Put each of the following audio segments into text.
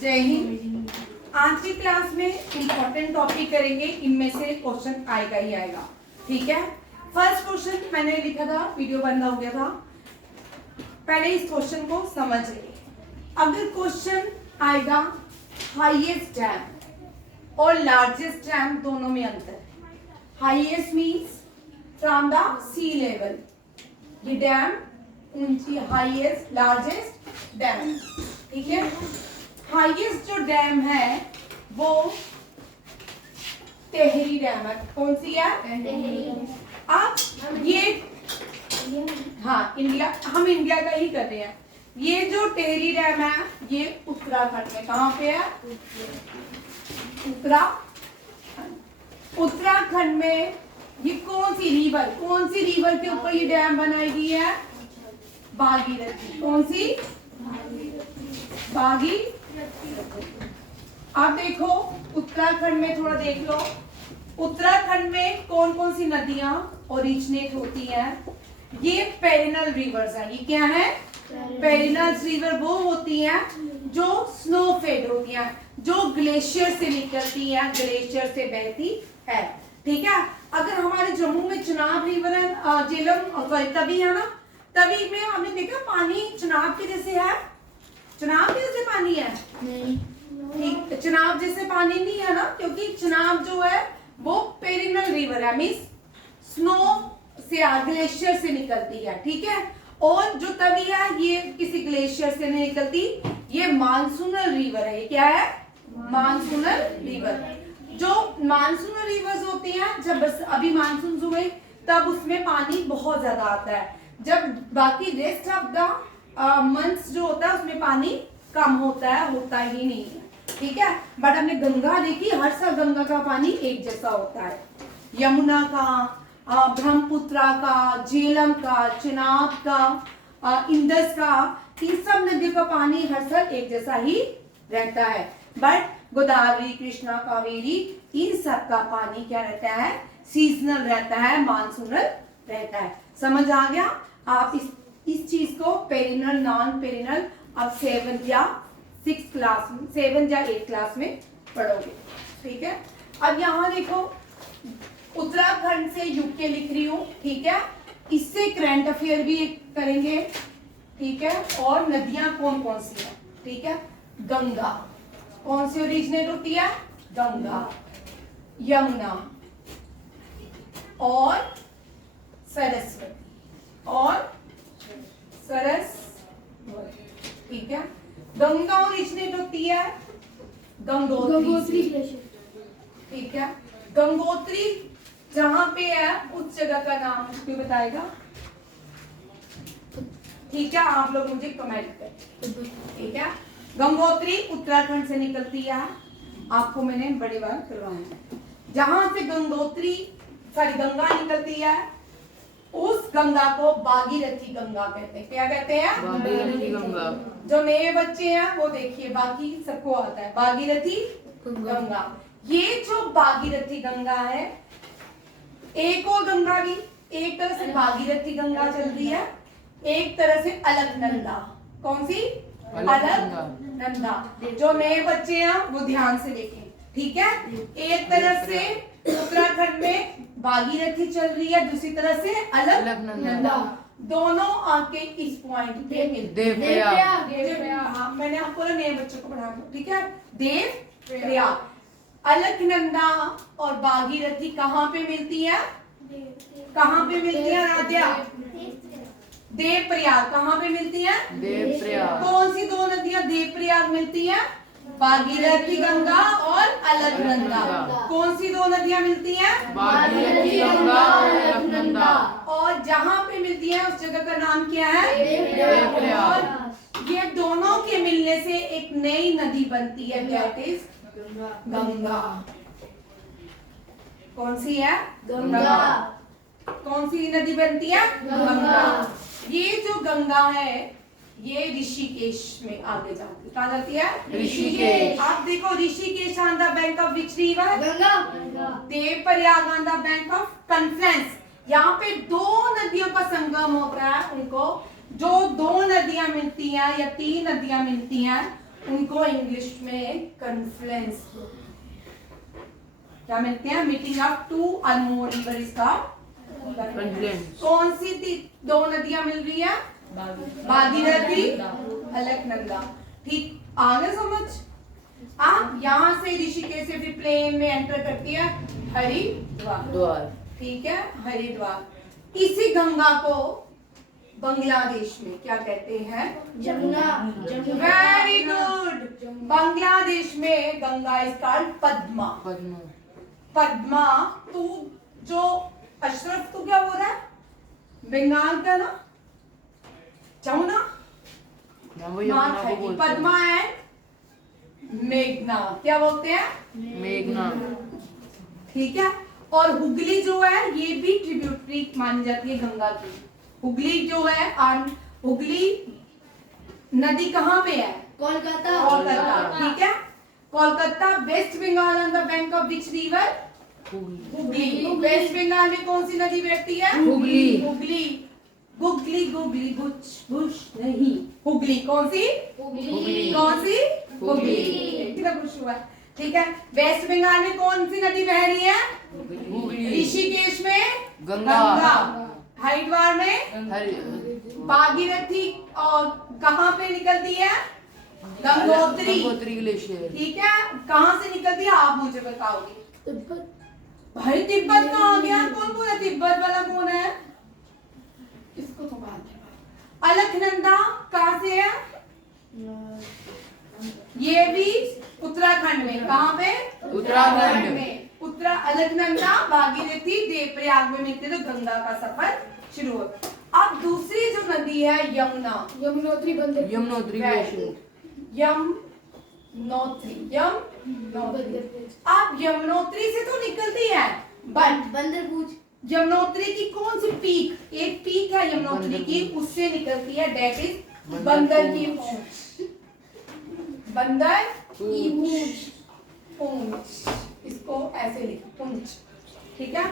जय हिंद। आज की क्लास में इम्पोर्टेंट टॉपिक करेंगे, इनमें से क्वेश्चन आएगा ही आएगा। ठीक है, फर्स्ट क्वेश्चन मैंने लिखा था, वीडियो बंद हो गया था, पहले इस क्वेश्चन को समझ लें। अगर क्वेश्चन आएगा हाईएस्ट डैम और लार्जेस्ट डैम दोनों में अंतर, highest means from the sea level, ये डैम ऊंची, हाईएस्ट लार्जेस्ट डैम। ठीक है, हाईएस्ट जो डैम है वो टेहरी डैम है। कौन सी है? अब ये हाँ इंडिया, हम इंडिया का ही कर रहे हैं। ये जो टेहरी डैम है ये उत्तराखंड में, कहाँ पे है? उत्तराखंड में। ये कौन सी रिवर के ऊपर ये डैम बनाई गई है? भागीरथी। कौन सी? भागीरथी। अब देखो उत्तराखंड में, थोड़ा देख लो उत्तराखंड में कौन कौन सी नदियां ओरिजिनेट होती हैं। ये पेरिनल रिवर्स है। ये क्या है? पेरिनल रिवर वो होती हैं जो स्नो फेड होती हैं, जो ग्लेशियर से निकलती हैं, ग्लेशियर से बहती है। ठीक है, अगर हमारे जम्मू में चिनाब रिवर है, झेलम तभी है ना, तभी में हमने देखा पानी चिनाब के जैसे है। चिनाब के जैसे पानी है? नहीं। ठीक, चिनाब जैसे पानी नहीं है ना, क्योंकि चिनाब जो है वो पेरिनल रिवर है, मींस स्नो से, ग्लेशियर से निकलती है। ठीक है, और जो तवी है ये किसी ग्लेशियर से नहीं निकलती, ये मानसूनल रिवर है। ये क्या है? Monsoonal river. जो मानसूनल रिवर्स होती हैं, जब बस अभी मानसून हुए तब उसमें पानी बहुत ज्यादा आता है, जब बाकी रेस्ट ऑफ द मंथ्स जो होता है उसमें पानी कम होता ही नहीं है। ठीक है, बट हमने गंगा देखी, हर साल गंगा का पानी एक जैसा होता है। यमुना का, ब्रह्मपुत्रा का, झेलम का, चिनाब का, इंदस का, इन सब नदियों का पानी हर साल एक जैसा ही रहता है। बट गोदावरी, कृष्णा, कावेरी, इन सब का पानी क्या रहता है? सीजनल रहता है, मानसूनल रहता है। समझ आ गया? आप इस चीज को पेरिनल, नॉन पेरिनल अब 7 या 6 क्लास में, 7 या 8 क्लास में पढ़ोगे। ठीक है, अब यहाँ देखो उत्तराखंड से यूके लिख रही हूँ। ठीक है, इससे करंट अफेयर भी करेंगे। ठीक है, और नदियां कौन कौन सी है? ठीक है, गंगा कौन सी ओरिजिनेट होती है? गंगा, यमुना और सरस्वती ठीक है, गंगा ओरिजिनेट होती है गंगोत्री। ठीक है, गंगोत्री जहां पे है उस जगह का नाम मुझे बताएगा। ठीक है, आप लोग मुझे कमेंट करें। ठीक है, गंगोत्री उत्तराखंड से निकलती है, आपको मैंने बड़ी बार करवाया है। जहां से गंगा निकलती है उस गंगा को भागीरथी गंगा कहते हैं। क्या कहते हैं? भागीरथी गंगा। जो नए बच्चे हैं वो देखिए, बाकी सबको आता है भागीरथी गंगा। ये जो भागीरथी गंगा है, एक और गंगा भी, एक तरह से भागीरथी गंगा चल रही है, एक तरह से अलकनंदा। कौन सी? अलकनंदा। जो नए बच्चे हैं वो ध्यान से देखें। ठीक है, एक तरह से उत्तराखंड में भागीरथी चल रही है, दूसरी तरह से अलकनंदा। दोनों आके इस पॉइंट पे मिलते हैं। हाँ, मैंने आपको नए बच्चों को पढ़ा। ठीक है, देवप्रयाग, अलकनंदा और भागीरथी कहाँ पे मिलती है? कहाँ पे मिलती है राध्या? देवप्रयाग। कहाँ पे मिलती है? देवप्रयाग। कौन सी दो नदियां देवप्रयाग मिलती हैं? भागीरथी गंगा और अलकनंदा। कौन सी दो नदियां मिलती हैं? भागीरथी गंगा और अलकनंदा। और जहाँ पे मिलती है उस जगह का नाम क्या है? देवप्रयाग। ये दोनों के मिलने से एक नई नदी बनती है, दैट इज गंगा। कौन सी है? गंगा। कौन सी नदी बनती है? गंगा। ये जो गंगा है ये ऋषिकेश में आगे जाती है। कहाँ जाती है? ऋषिकेश। आप देखो, Rishikesh on the bank of which river? Ganga. Devprayag on the bank of confluence. यहाँ पे दो नदियों का संगम होता है। उनको जो दो नदियां मिलती हैं या 3 नदियां मिलती हैं उनको इंग्लिश में कन्फ्लुएंस क्या मिलते हैं? मीटिंग ऑफ टू और मोर रिवर इसका कन्फ्लुएंस। कौन सी दो नदियां मिल रही है? भागीरथी, अलकनंदा। ठीक, आगे समझ? आप यहाँ से ऋषिकेश से भी प्लेन में एंटर करती है हरिद्वार। ठीक है, हरिद्वार। इसी गंगा को बांग्लादेश में क्या कहते हैं? जमुना। Very good. बांग्लादेश में गंगा इज कॉल्ड पद्मा। पद्मा। तू जो अशरफ तू क्या बोल रहा है? बंगाल का ना जमुना पद्मा एंड मेघना क्या बोलते हैं? मेघना। ठीक है। और हुगली जो है ये भी ट्रिब्यूटरी मानी जाती है गंगा की। हुगली जो है हुगली नदी कहाँ पे है? कोलकाता। ठीक है। Kolkata waste Bengal on the bank of which river? Hooghly. Waste Bengal में कौन सी नदी बहती है? Hooghly. Hooghly. Googly googly Buch Bush नहीं, हुगली। कौन सी? हुगली। कौन सी? हुगली। कितना खुश हुआ? ठीक है। वेस्ट बंगाल में कौन सी नदी बह रही है? हुगली। ऋषिकेश में गंगा। हरिद्वार में भागीरथी। और कहाँ पे निकलती है? गंगोत्री ग्लेशियर। ठीक है। कहाँ से निकलती है आप मुझे बताओगे? भाई तिब्बत कहाँ आ गया? कौन बोला तिब्बत वाला? कौन है? इसको तो बात है। अलकनंदा कहाँ से है? ये भी उत्तराखंड में। कहाँ पे? उत्तराखंड में। अलकनंदा भागीरथी देवप्रयाग में मिलते तो गंगा का सफर शुरू होता। अब दूसरी जो नदी है यमुना। यमुनोत्री ग्लेशियर। यमुनोत्री। अब यमुनोत्री से तो निकलती है बंदरपूछ। यमुनोत्री की कौन सी पीक? एक पीक है यमुनोत्री की, उससे निकलती है, डेट इज बंदर की पूंछ। बंदर की पूंछ। इसको ऐसे लिखो, पूंछ। ठीक है।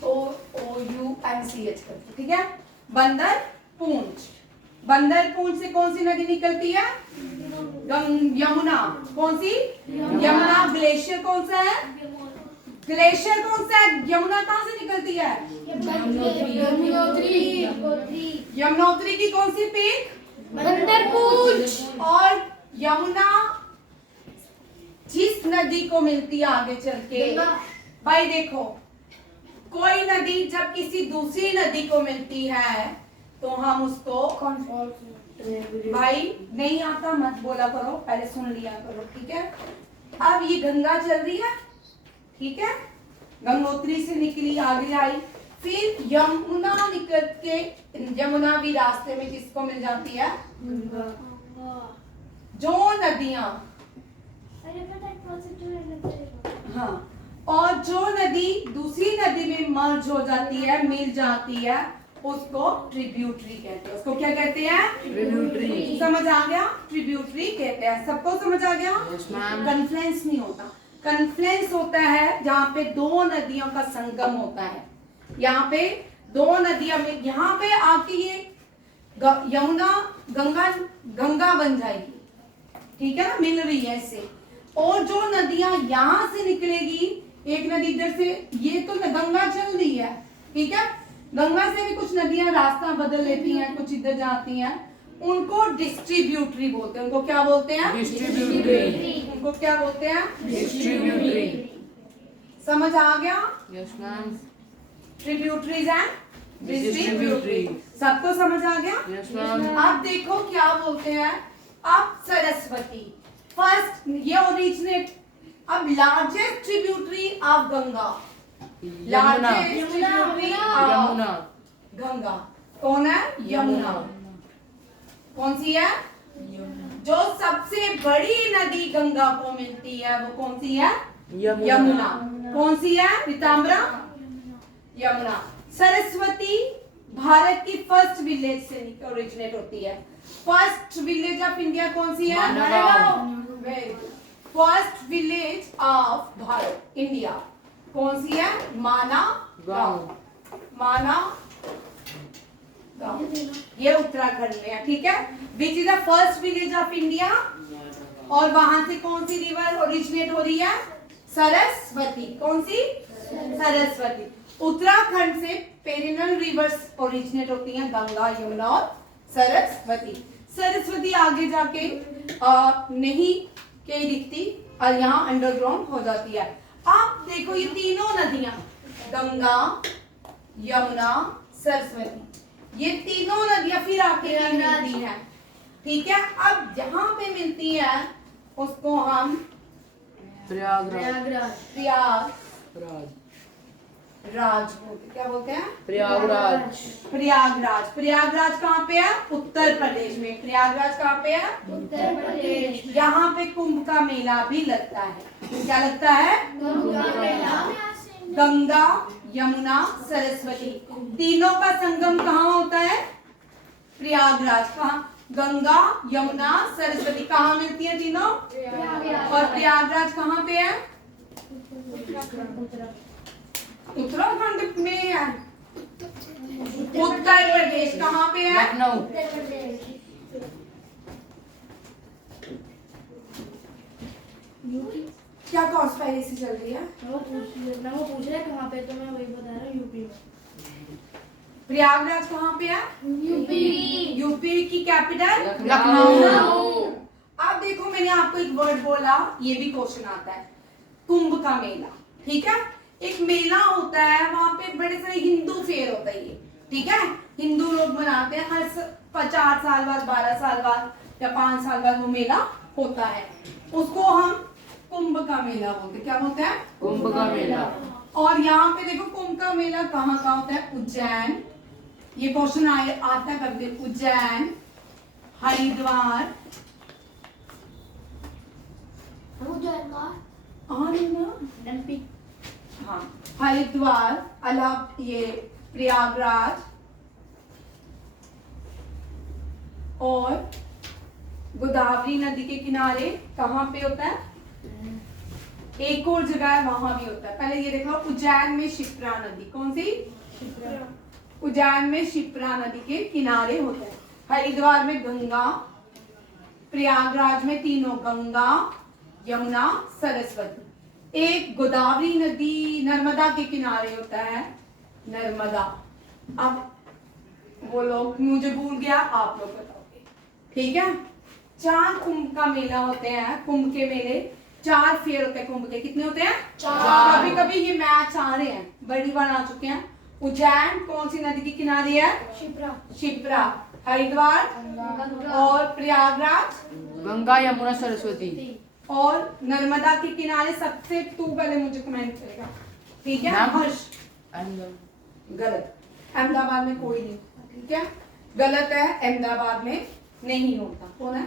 POOUNCH करके। ठीक है। बंदर पूंछ। बंदर पूंछ से कौन सी नदी निकलती है? यमुना। कौन सी? यमुना। ग्लेशियर कौन सा है? ग्लेशियर कौन सा है? यमुना कहाँ से निकलती है? यमुनोत्री की कौन सी पीक? बंदरपूछ। और यमुना जिस नदी को मिलती है आगे चल के, भाई देखो, कोई नदी जब किसी दूसरी नदी को मिलती है तो हम उसको भाई नहीं आता मत बोला करो, पहले सुन लिया करो। ठीक है। अब ये गंगा चल रही है। ठीक है। गंगोत्री से निकली, आगे आई, फिर यमुना निकल के यमुना भी रास्ते में किसको मिल जाती है? जो नदियां हाँ, और जो नदी दूसरी नदी में मर्ज हो जाती है, मिल जाती है, उसको ट्रिब्यूटरी कहते हैं। उसको क्या कहते हैं? ट्रिब्यूटरी। समझ आ गया? ट्रिब्यूटरी कहते हैं। सबको समझ आ गया? कन्फ्लुएंस नहीं होता। कन्फ्लुएंस होता है जहाँ पे दो नदियों का संगम होता है। यहाँ पे दो नदियां में, यहाँ पे आके ये यमुना गंगा बन जाएगी। ठीक है ना? मिल रही है इससे। और जो नदियां यहाँ से निकलेगी, एक नदी इधर से, ये तो गंगा चल रही है। ठीक है। गंगा से भी कुछ नदियां रास्ता बदल लेती हैं, कुछ इधर जाती हैं, उनको डिस्ट्रीब्यूटरी बोलते हैं। उनको क्या बोलते हैं? डिस्ट्रीब्यूटरी। उनको क्या बोलते हैं? डिस्ट्रीब्यूटरी। समझ आ गया? Yes ma'am. Tributaries and distributary. Distributary. सबको समझ आ गया? Yes ma'am. अब देखो क्या बोलते हैं। अब सरस्वती फर्स्ट, ये ओरिजिनेट। अब largest tributary of Ganga. Largest tributary of Yamuna. Ganga कौन है? यमुना। कौन सी है? जो सबसे बड़ी नदी गंगा को मिलती है वो कौन सी है? यमुना। कौन सी है पीताम्बरा? यमुना। सरस्वती भारत की फर्स्ट विलेज से ओरिजिनेट होती है। फर्स्ट विलेज ऑफ इंडिया कौन सी है? Mangaon. First village of Bharat India कौन सी है? माना गांव। माना ये उत्तराखंड में है, ठीक है। Which is the first village of India, और वहां से कौन सी रिवर ओरिजिनेट हो रही है? सरस्वती। कौन सी? सरस्वती। उत्तराखंड से पेरिनल रिवर्स ओरिजिनेट होती हैं, गंगा, यमुना और सरस्वती। सरस्वती आगे जाके नहीं कहीं दिखती और यहाँ अंडरग्राउंड हो जाती है। आप देखो ये तीनों नदियां, गंगा, यमुना, सरस्वती, ये तीनों नदियां फिर आके कहीं मिलती हैं, ठीक है। अब जहां पे मिलती है उसको हम प्रयागराज। प्रयागराज बोलते, क्या बोलते हैं? प्रयागराज। प्रयागराज। प्रयागराज कहाँ पे है? उत्तर प्रदेश में। प्रयागराज कहाँ पे है? उत्तर प्रदेश। यहाँ पे कुंभ का मेला भी लगता है। क्या लगता है? गंगा, यमुना, सरस्वती, तीनों का संगम कहाँ होता है? प्रयागराज। कहाँ? गंगा, यमुना, सरस्वती कहाँ मिलती है तीनों? और प्रयागराज कहाँ पे है? उत्तराखंड में है। उत्तर प्रदेश कहाँ पे है? लखनऊ। क्या कॉन्स्पायरेसी चल रही है? वो पूछ रहे कहाँ पे, तो मैं वही बता रहा हूँ, यूपी में। प्रयागराज कहाँ पे है? यूपी। यूपी की कैपिटल लखनऊ। अब देखो मैंने आपको एक वर्ड बोला, ये भी क्वेश्चन आता है, कुंभ का मेला, ठीक है। एक मेला होता है, वहां पे बड़े सारे हिंदू फेयर होता है ये, ठीक है। हिंदू लोग मनाते हैं हर 50 साल बाद, 12 साल बाद या 5 साल बाद वो मेला होता है, उसको हम कुंभ का मेला बोलते हैं। क्या बोलते हैं? कुंभ का मेला। और यहाँ पे देखो कुंभ का मेला कहाँ कहाँ होता है? उज्जैन, ये क्वेश्चन आता है कभी, उज्जैन, हरिद्वार, हाँ, हरिद्वार, ये प्रयागराज और गोदावरी नदी के किनारे कहाँ पे होता है? एक और जगह है वहां भी होता है। पहले ये देखो, उज्जैन में शिप्रा नदी, कौन सी? उज्जैन में शिप्रा नदी के किनारे होता है। हरिद्वार में गंगा, प्रयागराज में तीनों, गंगा, यमुना, सरस्वती। एक गोदावरी नदी नर्मदा के किनारे होता है, नर्मदा। अब वो लोग, मुझे भूल गया, आप लोग बताओगे, ठीक है। 4 कुंभ का मेला होते हैं, कुंभ के मेले 4 फेयर होते हैं कुंभ के। कितने होते हैं? 4। कभी कभी ये मैच आ रहे हैं, बड़ी बार आ चुके हैं। उज्जैन कौन सी नदी के किनारे है? शिप्रा। हरिद्वार और प्रयागराज गंगा, यमुना, सरस्वती। और नर्मदा के किनारे सबसे, तू पहले मुझे कमेंट करेगा, ठीक है। नाम? हर्ष, गलत, अहमदाबाद में कोई नहीं, ठीक है, गलत है, अहमदाबाद में नहीं होता। कौन है?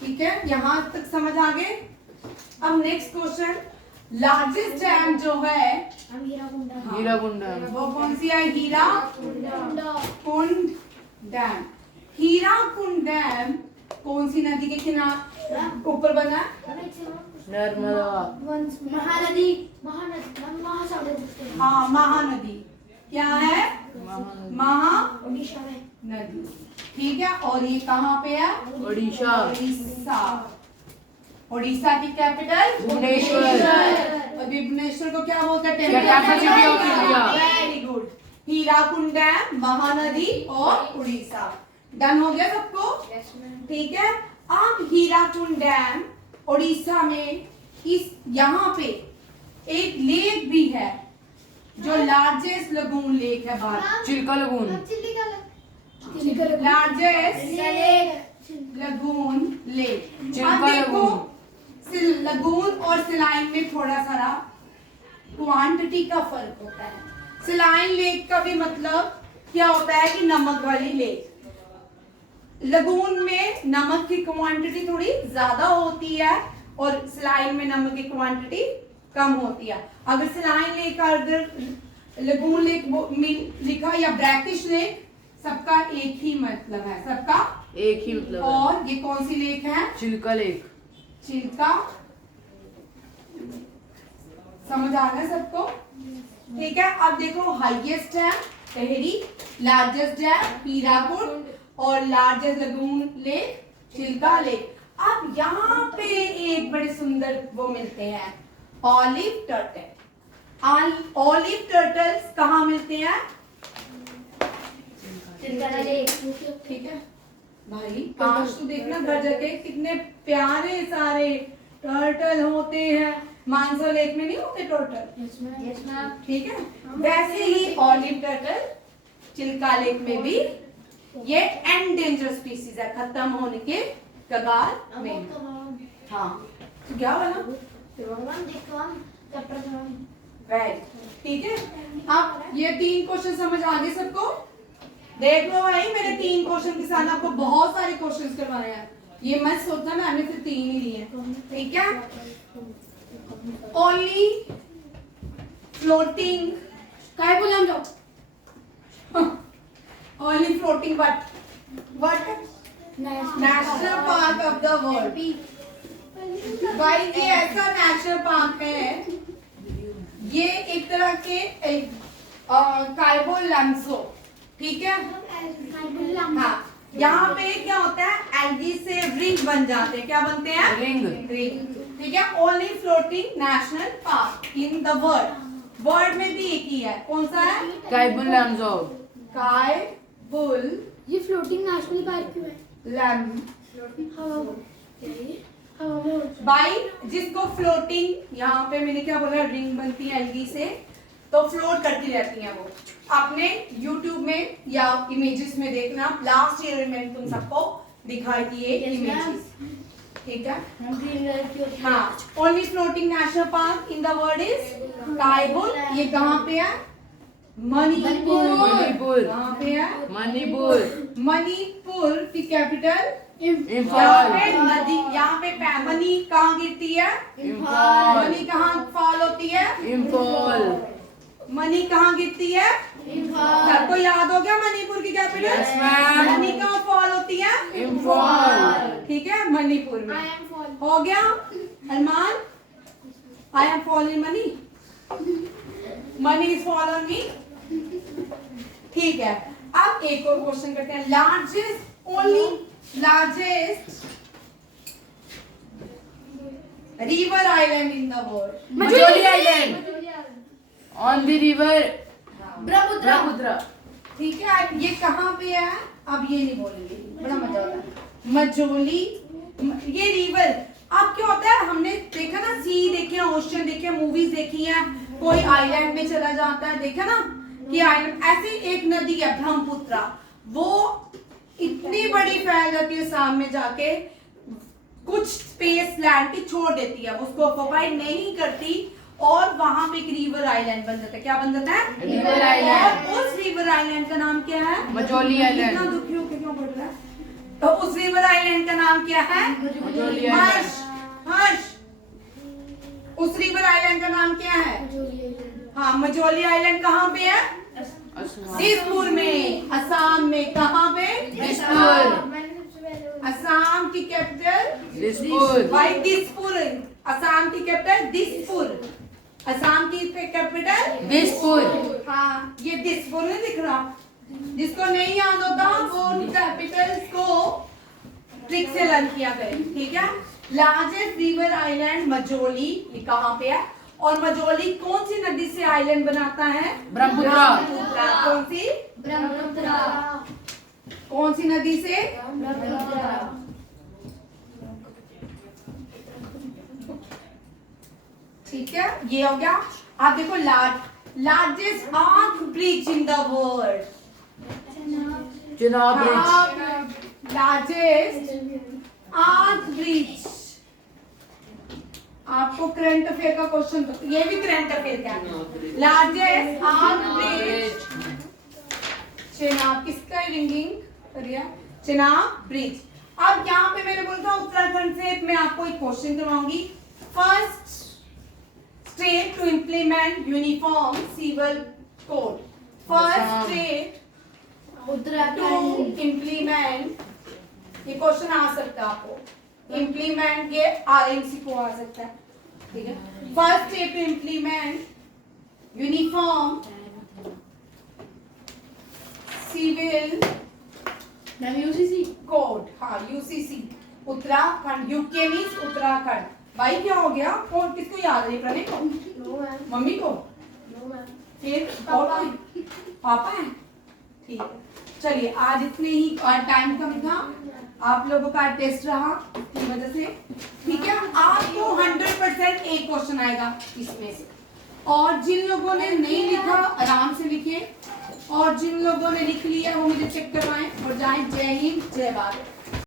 ठीक है, यहां तक समझ आ गए। अब नेक्स्ट क्वेश्चन, लार्जेस्ट डैम जो है, हीराकुंड। वो कौन सी है? हीराकुंड डैम। हीराकुंड डैम कौन सी नदी के किनारे ऊपर बना है? नर्मदा। महानदी। हाँ, महानदी। क्या है? महानदी, उड़ीसा में। ठीक है। और ये कहाँ पे है? ओडिशा। उड़ीसा। उड़ीसा की कैपिटल भुवनेश्वर। और भुवनेश्वर को क्या बोलते हैं? Capital city of India. Very good. Hirakud dam, Mahanadi और उड़ीसा। डन हो गया सबको? ठीक है। अब हीराकुंड डैम उड़ीसा में, इस यहाँ पे एक लेक भी है जो लार्जेस्ट लगून लेक है Bharat. Chilika lagoon. Largest lagoon lake. Chilika अब देखो, लगून। लगून और सिलाइन में थोड़ा सारा क्वांटिटी का फर्क होता है। सिलाइन लेक का भी मतलब क्या होता है कि नमक वाली लेक। लगून में नमक की क्वांटिटी थोड़ी ज्यादा होती है और सिलाइन में नमक की क्वांटिटी कम होती है। अगर सिलाइन लेक का लगून लेक लिखा या ब्रैकिश लेक, सबका एक ही मतलब है, सबका एक ही मतलब है। और ये कौन सी लेक है? चिल्का लेक। चिल्का। समझ आ गया सबको? ठीक है, अब देखो हाईएस्ट है टेहरी, लार्जेस्ट है हीराकुड और largest lagoon lake Chilika lake. अब यहाँ पे एक बड़े सुंदर वो मिलते हैं ऑलिव टर्टल। ऑलिव टर्टल्स कहाँ मिलते हैं? ठीक है भाई, काश तू देखना घर जाके कितने प्यारे सारे टर्टल होते हैं। मानसो लेक में नहीं होते टर्टल? ठीक है, वैसे ही ऑलिव टर्टल चिल्का लेक में भी ये एंडेंजर स्पीसीज है, खत्म होने के कगार में। हाँ तो क्या बना? वेरी ठीक है। अब ये 3 क्वेश्चन समझ आ गए सबको? देख लो भाई, मेरे 3 क्वेश्चन के साथ आपको बहुत सारे क्वेश्चंस करवाने हैं, ये मत सोचना मैंने सिर्फ 3 ही लिए, ठीक है। ओनली फ्लोटिंग काय बोले हम जाओ only floating what national park of the world. भाई ये ऐसा नेशनल पार्क है, ये एक तरह के कायबो लैम्सो, ठीक है। हाँ, यहाँ पे क्या होता है, एल्गी से रिंग बन जाते हैं। क्या बनते हैं? रिंग। ठीक है। Only floating national park in the world. World में भी एक ही है, कौन सा है? कायबुल लैम्सो। कायबुल ये फ्लोटिंग नेशनल पार्क क्यों है? लैम हवा भाई जिसको फ्लोटिंग, यहाँ पे मैंने क्या बोला, रिंग बनती है एल्गी से, तो फ्लोट करती रहती हैं वो। आपने YouTube में या इमेजेस में देखना, लास्ट ईयर में तुम सबको दिखाई दिए इमेजेस, ठीक है। हाँ, only floating national park in the world is Keibul. ये कहाँ पे है? मणिपुर। मणिपुर। कहाँ पे है? मणिपुर। मणिपुर की कैपिटल यहाँ इम्फाल। पे नदी, यहाँ पे मनी कहाँ गिरती है? इम्फाल। मनी कहाँ फॉल होती है? इम्फाल। मनी कहाँ गिरती है? सबको याद हो गया मणिपुर की कैपिटल? Yes, ma'am. मनी कहाँ फॉल होती है? इम्फाल। ठीक है, मणिपुर में। हो गया Arman? I am fall in money, money is fall on me. ठीक है, अब एक और क्वेश्चन करते हैं। Largest river island in the world. Majuli island on the river Brahmaputra. ठीक है, अब ये कहाँ पे है? अब ये नहीं बोलेंगे, बड़ा मजा आता है। मजोली, ये रिवर। अब क्या होता है, हमने देखा ना, सी देखे, ओशन देखे, मूवीज देखी है, कोई आइलैंड में चला जाता है, देखा ना कि आइलैंड। ऐसी एक नदी है ब्रह्मपुत्र, वो इतनी बड़ी फैल जाती है, सामने जाके कुछ स्पेस लैंड की छोड़ देती है, उसको ऑक्युपाई नहीं करती, और वहां पे एक रिवर आइलैंड बन जाता है। क्या बन जाता है? River island. और उस रिवर आइलैंड का नाम क्या है? मजोली आइलैंड। इतना दुखी होके क्यों पड़ रहा है? तो उस रिवर आइलैंड का नाम क्या है? मजोली हर्ष। हर्ष, उस रिवर आइलैंड का नाम क्या है? हाँ, मजोली आइलैंड कहाँ पे है? दिसपुर में, असम में। कहाँ पे? दिसपुर। असम की कैपिटल दिसपुर। भाई दिसपुर। असम की कैपिटल दिसपुर। असम की कैपिटल दिसपुर। हाँ, ये दिसपुर नहीं दिख रहा? जिसको नहीं याद होता वो उन कैपिटल्स को ट्रिक से लर्न किया करे, ठीक है। लार्जेस्ट रिवर आइलैंड मजोली, ये कहाँ पे है? और मजोली कौन सी नदी से आइलैंड बनाता है? ब्रह्मपुत्र। कौन सी? कौन सी नदी से? ठीक है, ये हो गया। आप देखो, largest arch bridge in the world. चुनाव ब्रिज। Largest arch bridge. आपको करंट अफेयर का क्वेश्चन, तो ये भी करंट अफेयर का है। लार्जेस्ट आर्क ब्रिज चेनाब, किसका रिंगिंग करिए? चेनाब ब्रिज। अब यहाँ पे मैंने बोला था उत्तराखंड से मैं आपको एक क्वेश्चन करवाऊंगी। First state to implement uniform civil code. First state to implement, ये क्वेश्चन आ सकता है आपको। इम्प्लीमेंट, ये आरएमसी को आ सकता है, ठीक है। First state to implement uniform civil ma'am UCC code, हाँ UCC, Uttarakhand, UK means Uttarakhand. भाई क्या हो गया, कौन किसको याद है, प्रणय को, नो मैम मम्मी को, नो मैम फिर और कोई, पापा है, ठीक है। चलिए आज इतने ही, और टाइम कम था, आप लोगों का टेस्ट रहा की वजह से, ठीक है। आपको 100% एक क्वेश्चन आएगा इसमें से, और जिन लोगों ने नहीं लिखा आराम से लिखें, और जिन लोगों ने लिख लिया वो मुझे चेक करवाएं और जाएं। जय हिंद, जय भारत।